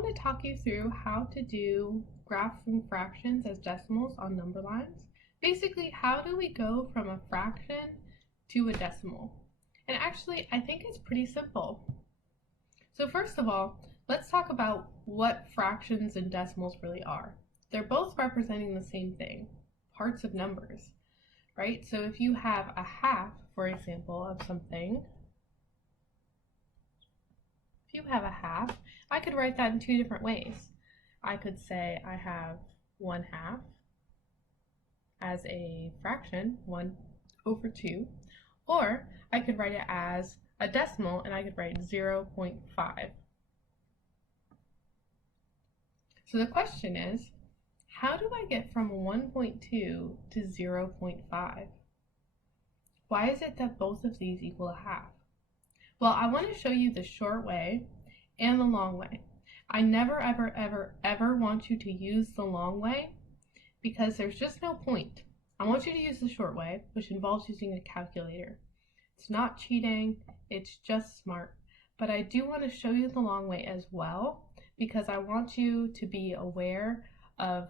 want to talk you through how to do graphing fractions as decimals on number lines. Basically, how do we go from a fraction to a decimal? And actually, I think it's pretty simple. So first of all, let's talk about what fractions and decimals really are. They're both representing the same thing, parts of numbers, right? So if you have a half, for example, of something, if you have a half, I could write that in two different ways. I could say I have 1/2 as a fraction, 1/2, or I could write it as a decimal and I could write 0.5. So the question is, how do I get from 1.2 to 0.5? Why is it that both of these equal a half? Well, I want to show you the short way and the long way. I never, ever want you to use the long way because there's just no point. I want you to use the short way, which involves using a calculator. It's not cheating, it's just smart. But I do want to show you the long way as well because I want you to be aware of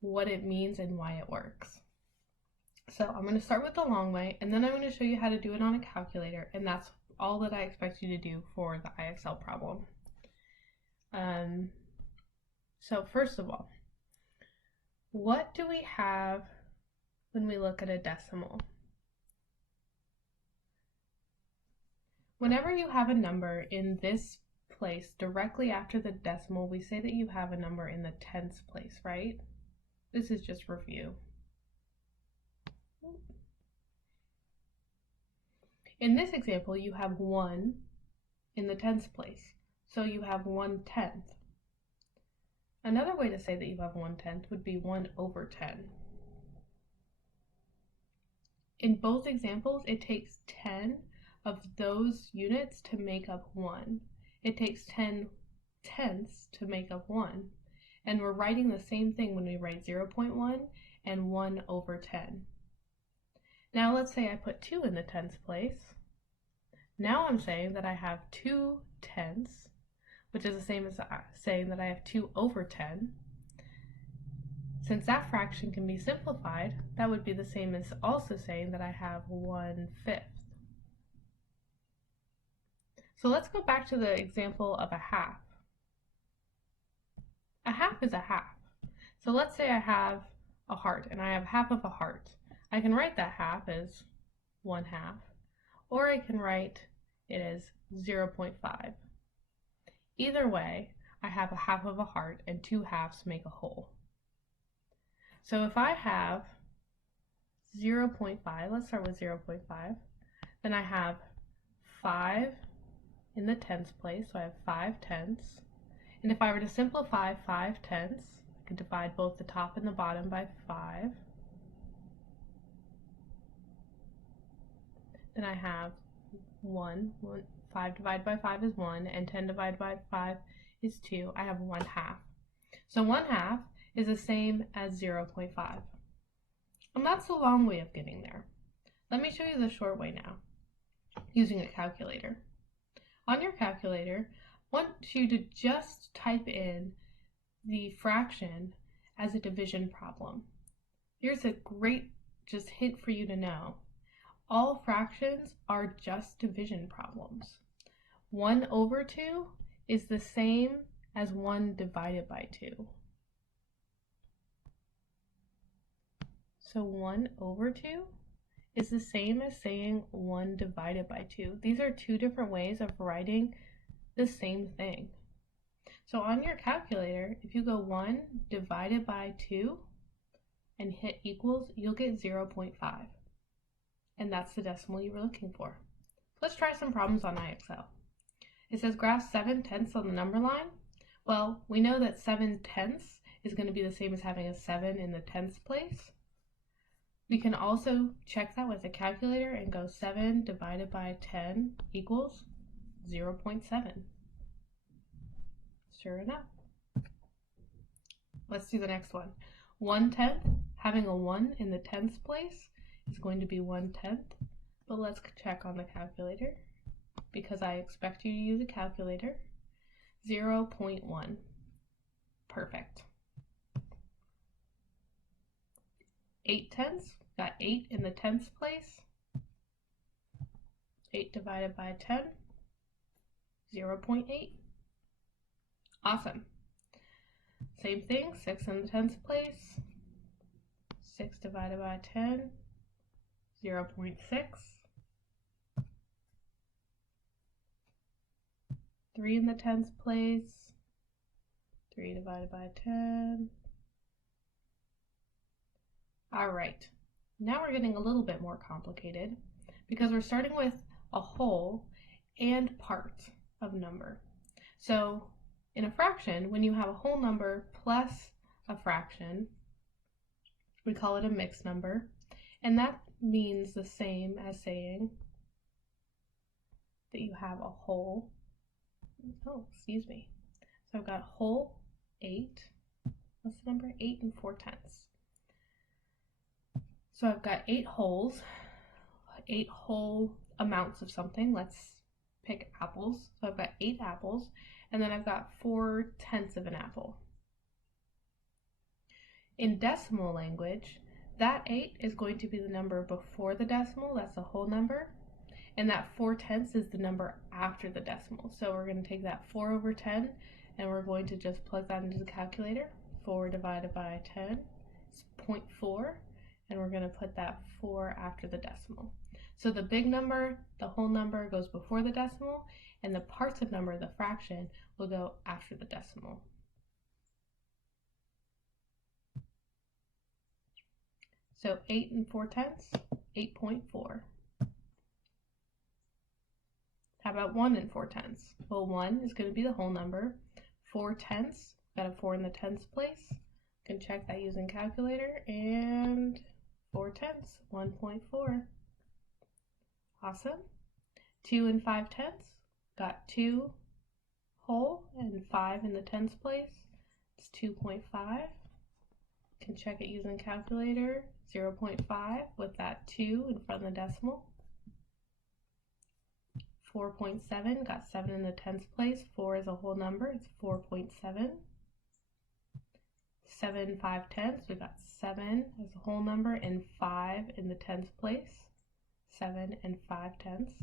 what it means and why it works. So I'm going to start with the long way, and then I'm going to show you how to do it on a calculator, and that's all that I expect you to do for the IXL problem. So first of all, what do we have when we look at a decimal? Whenever you have a number in this place directly after the decimal, we say that you have a number in the tens place, right? This is just review. In this example, you have 1 in the tens place, so you have 1/10. Another way to say that you have 1/10 would be 1/10. In both examples, it takes 10 of those units to make up 1. It takes 10 tenths to make up 1. And we're writing the same thing when we write 0.1 and 1/10. Now let's say I put 2 in the tens place. Now I'm saying that I have 2/10, which is the same as saying that I have 2/10. Since that fraction can be simplified, that would be the same as also saying that I have 1/5. So let's go back to the example of a half. A half is a half. So let's say I have a heart and I have half of a heart. I can write that half as 1/2, or I can write it as 0.5. Either way, I have a half of a heart and 2 halves make a whole. So if I have 0.5, let's start with 0.5, then I have 5 in the tens place, so I have 5/10. And if I were to simplify 5/10, I could divide both the top and the bottom by 5. Then I have 5 divided by 5 is 1, and 10 divided by 5 is 2. I have 1/2. So 1/2 is the same as 0.5. And that's the long way of getting there. Let me show you the short way now, using a calculator. On your calculator, I want you to just type in the fraction as a division problem. Here's a great just hint for you to know. All fractions are just division problems. 1/2 is the same as 1 divided by 2. So 1/2 is the same as saying 1 divided by 2. These are two different ways of writing the same thing. So on your calculator, if you go 1 divided by 2 and hit equals, you'll get 0.5. And that's the decimal you were looking for. Let's try some problems on IXL. It says graph 7/10 on the number line. Well, we know that 7/10 is going to be the same as having a 7 in the tens place. We can also check that with a calculator and go 7 divided by 10 equals 0.7. Sure enough. Let's do the next one. 1/10, having a 1 in the tens place is going to be 1/10, but let's check on the calculator because I expect you to use a calculator. 0.1. perfect. 8 tenths, got 8 in the tenths place. 8 divided by 10, 0.8. Awesome. Same thing, 6 in the tenths place. 6 divided by 10, 0.6. 3 in the tenths place. 3 divided by 10. All right, now we're getting a little bit more complicated because we're starting with a whole and part of number. So in a fraction, when you have a whole number plus a fraction, we call it a mixed number, and that means the same as saying that you have a whole, so I've got whole 8, what's the number? 8 and 4 tenths. So I've got 8 wholes, 8 whole amounts of something. Let's pick apples. So I've got 8 apples, and then I've got 4 tenths of an apple. In decimal language, that 8 is going to be the number before the decimal, that's the whole number, and that 4 tenths is the number after the decimal. So we're going to take that 4 over 10, and we're going to just plug that into the calculator. 4 divided by 10 is 0.4. And we're going to put that 4 after the decimal. So the big number, the whole number, goes before the decimal, and the parts of number, the fraction, will go after the decimal. So 8 and 4 tenths, 8.4. How about 1 and 4 tenths? Well, 1 is going to be the whole number. 4 tenths, got a 4 in the tenths place. Can check that using calculator, and 4 tenths, 1.4. Awesome. 2 and 5 tenths, got 2 whole and 5 in the tenths place. It's 2.5. Can check it using calculator, 0.5 with that 2 in front of the decimal. 4.7, got 7 in the tenths place. 4 is a whole number, it's 4.7. 7 5 tenths, we got 7 as a whole number and 5 in the tenths place. 7 and 5 tenths.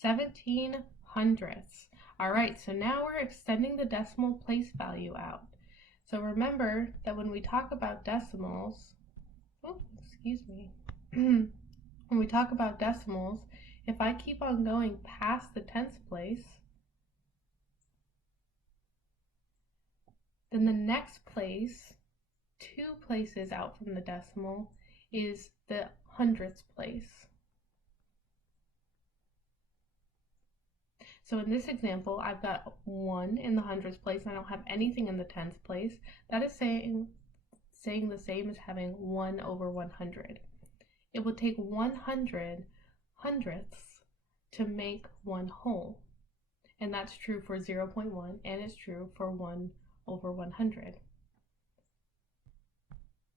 17 hundredths. All right, so now we're extending the decimal place value out. So remember that when we talk about decimals, when we talk about decimals, if I keep on going past the tenths place, then the next place, 2 places out from the decimal, is the hundredths place. So in this example, I've got 1 in the hundredths place, and I don't have anything in the tenths place. That is saying the same as having 1 over 100. It would take 100 hundredths to make 1 whole. And that's true for 0.1, and it's true for 1 over 100.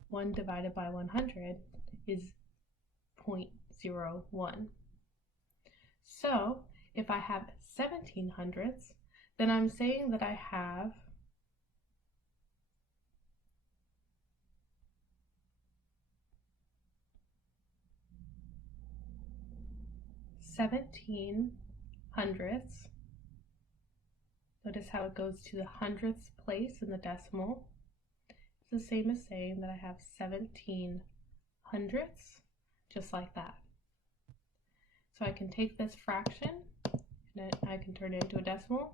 1 divided by 100 is 0.01. So if I have 17 hundredths, then I'm saying that I have 17 hundredths. Notice how it goes to the hundredths place in the decimal. It's the same as saying that I have 17 hundredths, just like that. So I can take this fraction and I can turn it into a decimal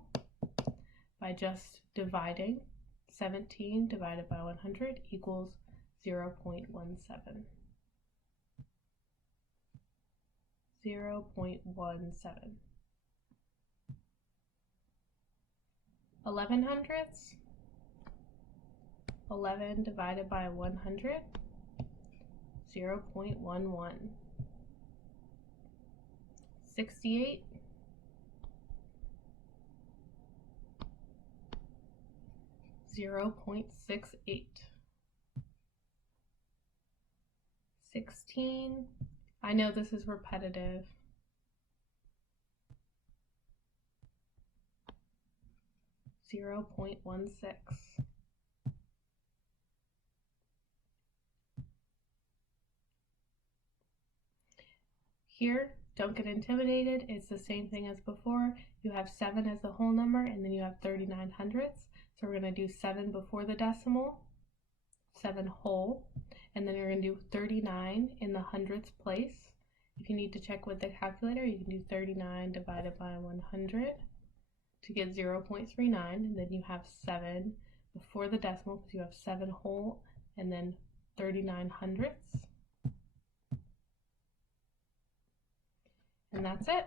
by just dividing. 17 divided by 100 equals 0.17. 0.17. 11 hundredths. 11 divided by 100, 0.11. 68. 0.68. 16. I know this is repetitive. 0.16. Here, don't get intimidated. It's the same thing as before. You have 7 as the whole number, and then you have 39 hundredths. So we're going to do 7 before the decimal, 7 whole, and then you're going to do 39 in the hundredths place. If you need to check with the calculator, you can do 39 divided by 100 to get 0.39, and then you have 7 before the decimal because you have 7 whole and then 39 hundredths. And that's it.